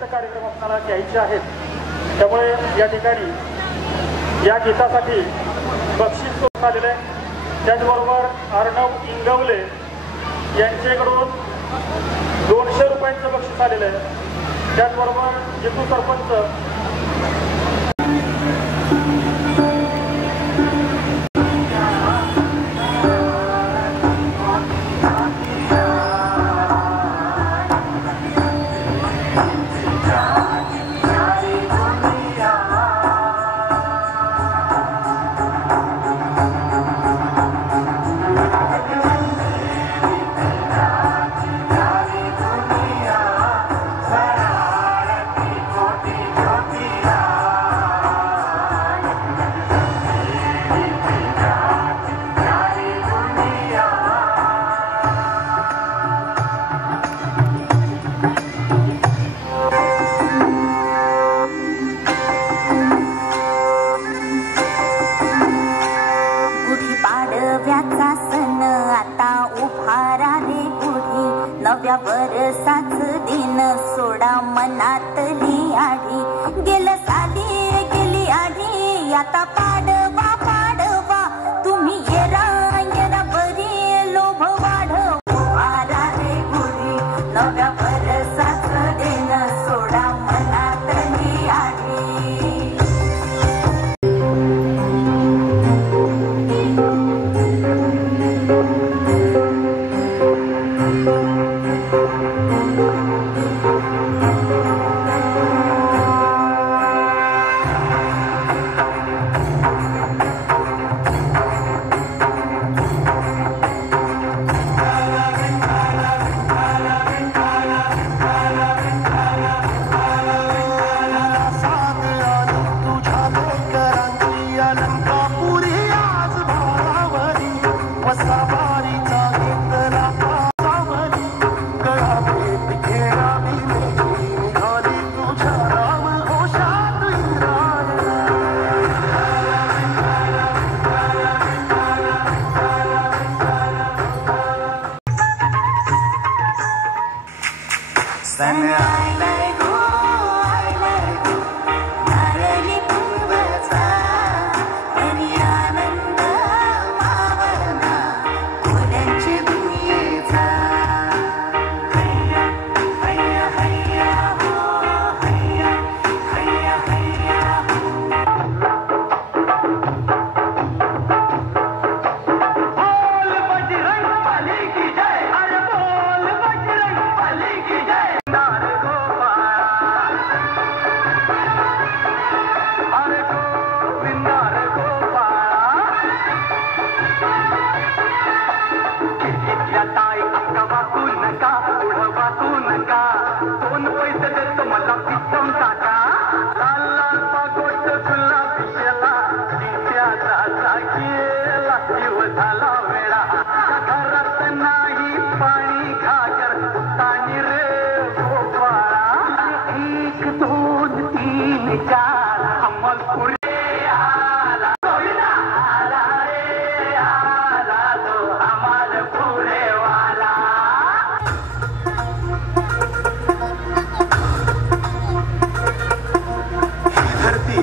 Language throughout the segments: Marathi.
गीत कार्यक्रम आपल्याला घ्यायचे आहेत. त्यामुळे या ठिकाणी या गीतासाठी बक्षीस सोडून आलेलं आहे. त्याचबरोबर अर्णव इंगवले यांच्याकडून 200 रुपयांचं बक्षीस आलेलं आहे. त्याचबरोबर जितू सरपंच नव्या वर्षाच दिन सोडा मनातली आढी गेलं साली गेली आढी आता पाडवा पाडवा तुम्ही येरा येरा बरी लोभ वाढवा रे गुढी नव्या वर्षाच दिन सोडा मनातली आढी.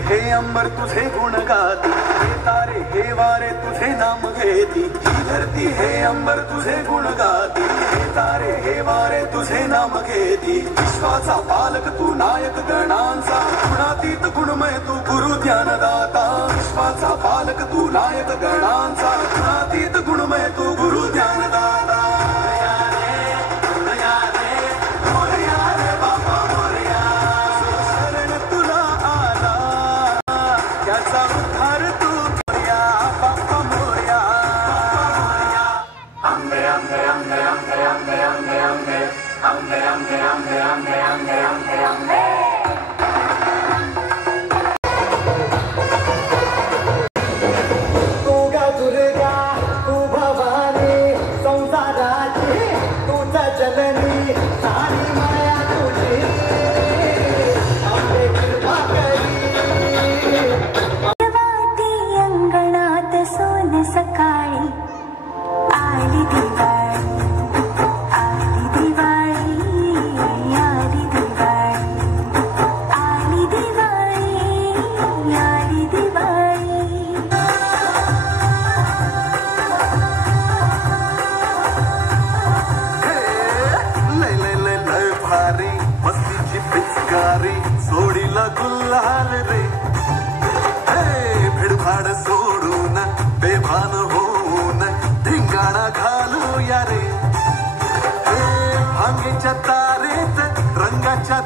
हे अंबर तुझे गुण गाती हे तारे हे वारे तुझे नाम घेती. ही धरती हे अंबर तुझे गुण गाती हे तारे हे वारे तुझे नाम घेती. विश्वाचा पालक तू नायक गणांचा गुणातीत गुणमय तू गुरु ज्ञानदाता. विश्वाचा पालक तू नायक गणांचा गुणातीत गुणमय तू गुरु ज्ञानदाता. तू गा दुर्गा तू भवानी मस्तीची पिचकारी सोडीला गुल्हाल रे हे भिडभाड सोडून बेभान होऊन धिंगाणा घालूया रे हे भांगेच्या तारेत रंगाच्या